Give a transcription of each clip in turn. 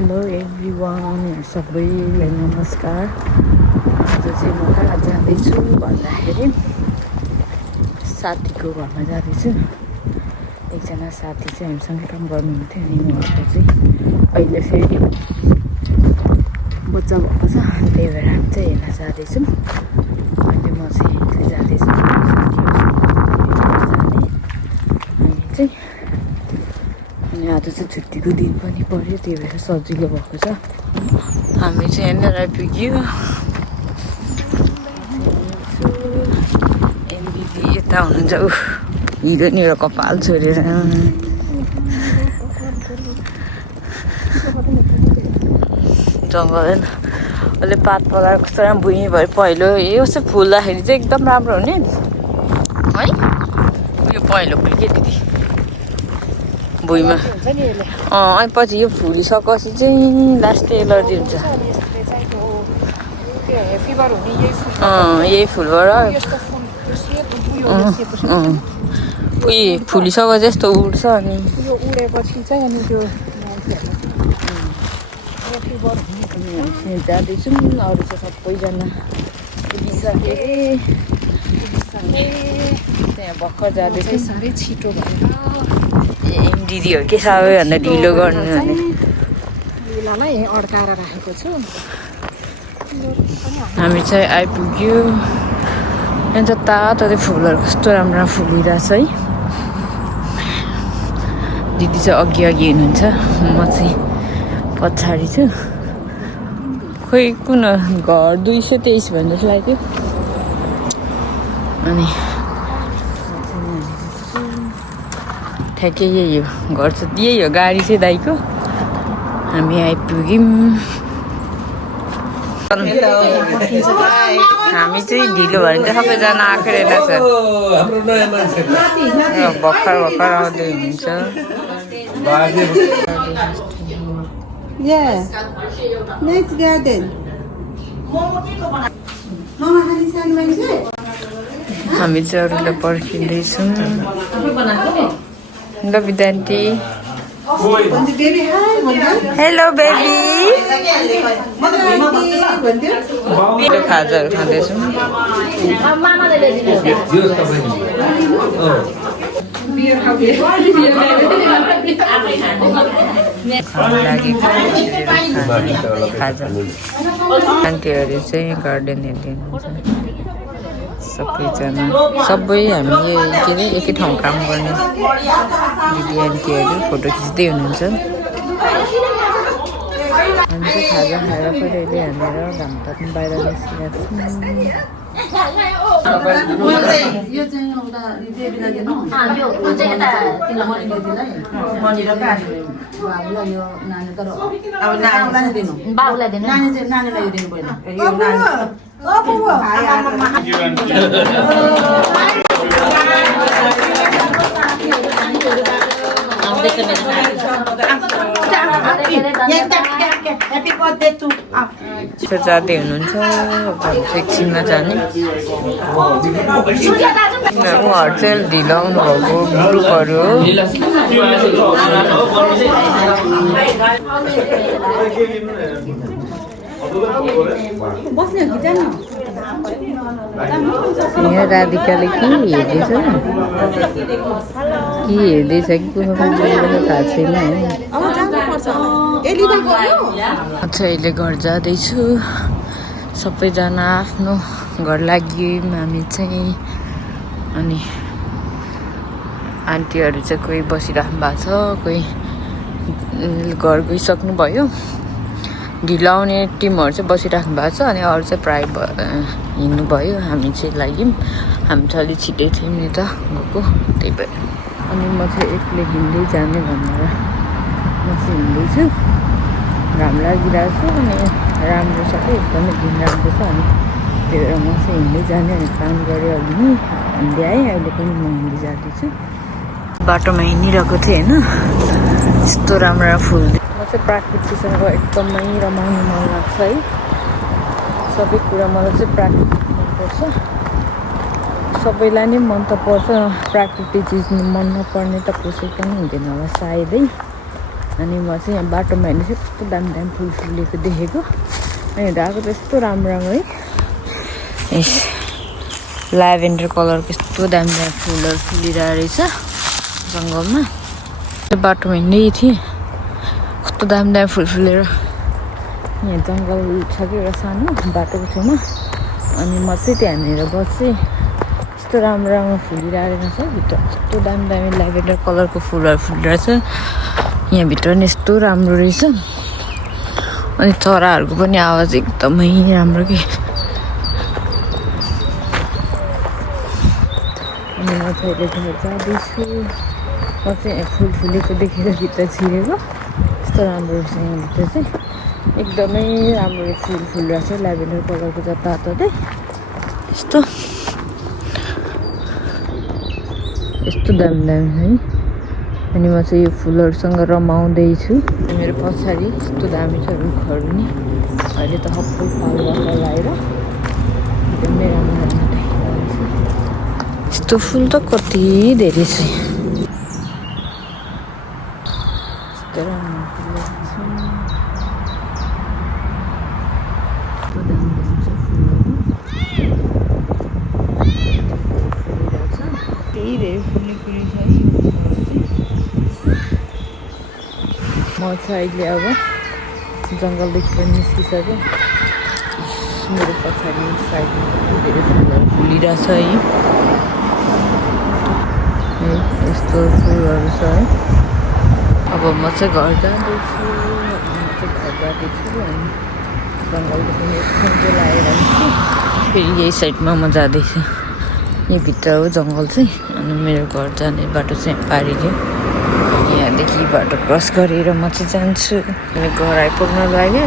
Hello everyone, सबैलाई नमस्कार। आज चाहिँ म कहाँ जाँदैछु भन्दाखेरि साथीको घरमा जाँदैछु। एकजना साथी चाहिँ हामीसँगै काम गर्नुहुन्थ्यो अनि उहाँको चाहिँ अहिले फेरि बच्चा भएको छ, त्यही भएर हामी चाहिँ हेर्न जाँदैछौँ। अहिले म चाहिँ एक्लै जाँदैछु, अनि आज चाहिँ छुट्टीको दिन पनि पर्यो, त्यही भएर सजिलो भएको छ। हामी चाहिँ यहाँनिर आइपुग्यो। एमबिबी यता हुनुहुन्छ, हिरो नि एउटा कपाल छोडेर जङ्गल होइन, अहिले पात पलाएर कस्तो राम्रो भुइँ भयो। पहिलो यो चाहिँ फुल्दाखेरि चाहिँ एकदम राम्रो हुने है। यो पहिलो फुल के दिदी भुइँमा अनि पछि यो फुलिसकेपछि चाहिँ लास्ट एलर्जी हुन्छ। यही फुलबाट उयो फुलिसकेपछि यस्तो उड्छ अनि यो उडेपछि चाहिँ अनि त्यो जाँदैछौँ। अरू चाहिँ सबैजना पुगिसके, त्यहाँ भर्खर जाँदैछ। साह्रै छिटो भएर दिदी हो कि सबैभन्दा ढिलो गर्नु भने बेलालाई अड्काएर राखेको छु। हामी चाहिँ आइपुग्यो। यहाँ त तातो फुलहरू कस्तो राम्रो फुलिरहेछ है। दिदी चाहिँ अघि अघि हुनुहुन्छ, म चाहिँ पछाडि छु। खोइ कुन घर 223 भन्नु जस्तो लाग्यो। अनि ठ्याक्कै यही हो घर चाहिँ, यही हो गाडी चाहिँ दाइको। हामी आइपुग्यौँ। हामी चाहिँ ढिलो भयो भने चाहिँ सबैजना आएको रहेछ। भर्खर भर्खर आउँदै हुनुहुन्छ। नेक्स्ट गार्डन हामी चाहिँ अरूलाई पर्खिँदैछौँ। ल विद्यान्ती, हेलो बेबी। खाजाहरू खाँदैछौँ। खाजा आन्टीहरू चाहिँ गार्डन हेरिदिनुहुन्छ सबैजना। सबै हामी के अरे एकै ठाउँ काम गर्ने दिदी आन्टीहरू फोटो खिच्दै हुनुहुन्छ। हामी चाहिँ खाजा खाएर फेरि अहिले हानेर घाम ताप्नु बाहिर निस्किरहेको जाँदै हुनुहुन्छ। एकछिनमा जाने उहाँहरू चाहिँ ढिलाउनु भएको ग्रुपहरू यहाँ राधिकाले के हेर्दैछ, के हेर्दैछ कि कुनै थाहा छैन है। अच्छा, अहिले घर जाँदैछु। सबैजना आफ्नो घर लाग्यौँ हामी चाहिँ। अनि आन्टीहरू चाहिँ कोही बसिराख्नु भएको छ, कोही घर गइसक्नु भयो। ढिलो आउने टिमहरू चाहिँ बसिराख्नु भएको छ अनि अरू चाहिँ प्रायः हिँड्नु भयो। हामी चाहिँ लाग्यौँ। हामी चाहिँ अलिक छिटै थियौँ नि त गएको, त्यही भएर। अनि म चाहिँ एक्लै हिँड्दै जाने भनेर म चाहिँ हिँड्दैछु। घाम लागिरहेको छ अनि राम्रो छ कि एकदमै दिन राम्रो छ। अनि त्यही भएर म चाहिँ हिँड्दै जाने अनि काम गरेँ। अघि नि हिँड्दै आएँ, अहिले पनि म हिँड्दै जाँदैछु। बाटोमा हिँडिरहेको थिएँ होइन, यस्तो राम्रो फुल। म चाहिँ प्रकृतिसँग एकदमै रमाउनु मन लाग्छ है। सबै कुरा मलाई चाहिँ प्राकृतिक मनपर्छ। सबैलाई नै मन त पर्छ, प्राकृतिक चिज मन नपर्ने त कसै पनि हुँदैन होला सायदै। अनि म चाहिँ यहाँ बाटोमा हिँड्दै कस्तो दामी दामी फुल फुलेको देखेको अनि गएको त यस्तो राम्रो राम्रो है ल्याभेन्डर कलरको यस्तो दामी दामी फुलहरू फुलिरहेको रहेछ जङ्गलमा बाटोमा हिँड्दै थिएँ कस्तो दामी दामी फुल फुलेर यहाँ जङ्गल छ कि एउटा सानो बाटोको छेउमा अनि म चाहिँ त्यहाँनिर बसेँ यस्तो राम्रो राम्रो फुलिरहेको छ भित्र यस्तो दामी दामी ल्याभेन्डर कलरको फुलहरू फुलिरहेछ यहाँभित्र नि यस्तो राम्रो रहेछ अनि चराहरूको पनि आवाज एकदमै राम्रो के अनि म चाहिँ अहिले घर जाँदैछु म चाहिँ फुल फुलेको देखेर भित्र छिरेको यस्तो राम्रो रहेछ यहाँभित्र चाहिँ एकदमै राम्रो फुल फुलिरहेको छ ल्याभेन्डर कलरको जताततै यस्तो यस्तो दामी दामी है अनि म चाहिँ यो फुलहरूसँग रमाउँदैछु मेरो पछाडि यस्तो दामी छ रुखहरू नि अहिले त हप्पु फल लगाएर एकदमै राम्रो राम्रो यस्तो फुल त कति धेरै छ यस्तो राम्रो फुलहरू छ यस्तो दामी दामी छ फुलहरू त्यही धेरै फुल्ने फुली छ म चाहिँ अहिले अब जङ्गलदेखि पनि निस्किसकेँ मेरो पछाडि साइडमा धेरै फुलहरू फुलिरहेछ है यस्तो फुलहरू छ है अब म चाहिँ घर जाँदैछु अनि जङ्गलदेखि एकछिन चाहिँ लागेर निस्केँ फेरि यही साइडमा म जाँदैछु यही भित्र हो जङ्गल चाहिँ अनि मेरो घर जाने बाटो चाहिँ पारिदियो यहाँदेखि बाटो क्रस गरेर म चाहिँ जान्छु अनि घर आइपुग्न लाग्यो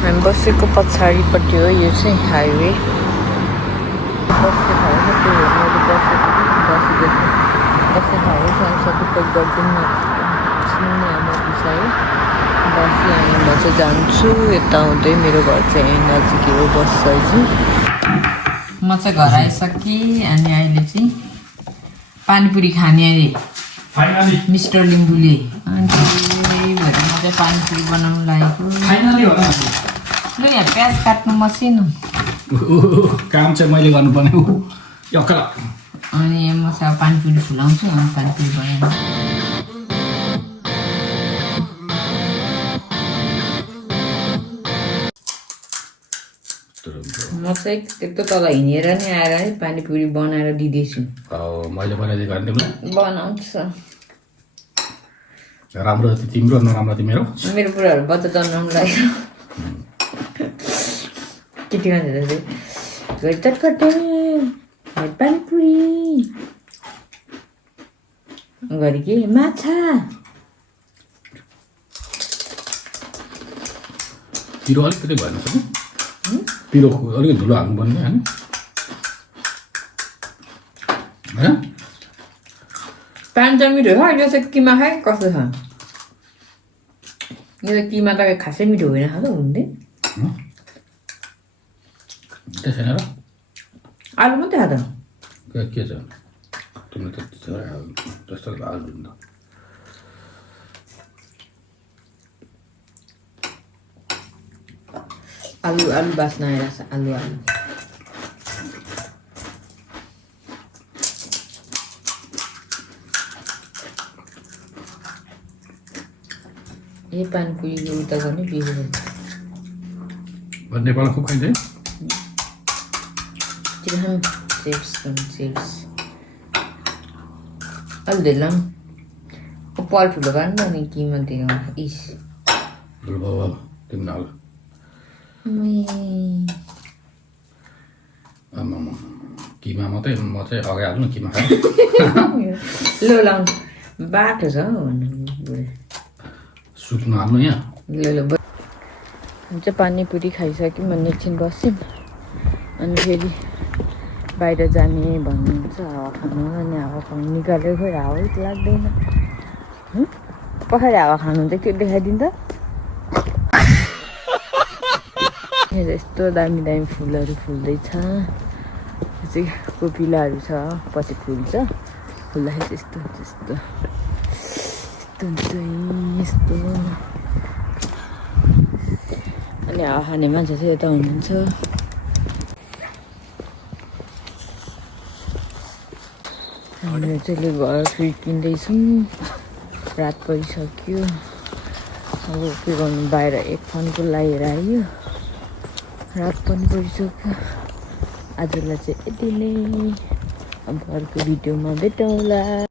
हामी बसेको पछाडिपट्टि हो यो चाहिँ हाइवे बस्ने ठाउँ त्यो मैले बस्ने ठाउँ सबै प्याक गरिदिनु अब बिसायो बसेँ अनि म चाहिँ जान्छु यता आउँदै मेरो घर चाहिँ नजिकै हो बस चाहिँ म चाहिँ घर आइसकेँ अनि अहिले चाहिँ पानीपुरी खाने अरे मिस्टर लिम्बूले अनि त्यही भएर म चाहिँ पानीपुरी बनाउनु लागेको ल यहाँ प्याज काट्नु मसिनो काम चाहिँ मैले गर्नुपर्ने हो अनि म चाहिँ पानीपुरी फुलाउँछु अनि पानीपुरी बनाएर म चाहिँ त्यस्तो तल हिँडेर नै आएर है पानीपुरी बनाएर दिँदैछु मैले बनाइदिएको होइन तिमीलाई बनाउँछ राम्रो तिम्रो नराम्रो तिम्रो मेरो बुढाहरू बच्चा जन्माउनु लाग्यो केटी मान्छे चाहिँ घरि चटकटे पानीपुरी घरि के माछा पिरो अलिकति भएन पिरो अलिकति धुलो हाल्नुपर्ने होइन पानी त मिठो छ अहिले चाहिँ किमा खाए कस्तो छ यो त किमा त खासै मिठो होइन खालको हुँदै त्यसैन र आलु मात्रै खा त के छ तिमीले त त्यस्तो हाल्नु त आलु आलु बास्ना आइरहेको छ आलु आलु यही पानीपुरीको उता गर्ने बिहे नेपालमा खुब खाइन्छ चिप्स अलि धेरै लाउँ पल ठुलो गर्नु न अनि किमा दिनु इस तिमीले हाल किमा मात्रै म चाहिँ अगाडि हाल्नु किमा खाएँ ल लाउनु बाटो छ भन्नु सुत्नु हाल्नु यहाँ ल हम चाहिँ पानीपुरी खाइसक्यौँ अनि एकछिन बस्यौँ अनि फेरि बाहिर जाने भन्नुहुन्छ हावा खानु अनि हावा खानु निकालेको खोइ हावै त लाग्दैन कसरी हावा खानुहुन्छ त्यो देखाइदिनु त यस्तो दामी दामी फुलहरू फुल्दैछ चाहिँ कोपिलाहरू छ पछि फुल्छ फुल्दाखेरि त्यस्तो यस्तो हुन्छ यस्तो अनि खाने मान्छे चाहिँ यता हुनुहुन्छ हामीले चाहिँ घर फर्किँदैछौँ रात परिसक्यो अब के गर्नु बाहिर एक फन्को लगाएर आयो रात पनि परिसक्यो आजलाई चाहिँ यति नै अब अर्को भिडियोमा भेटौँला।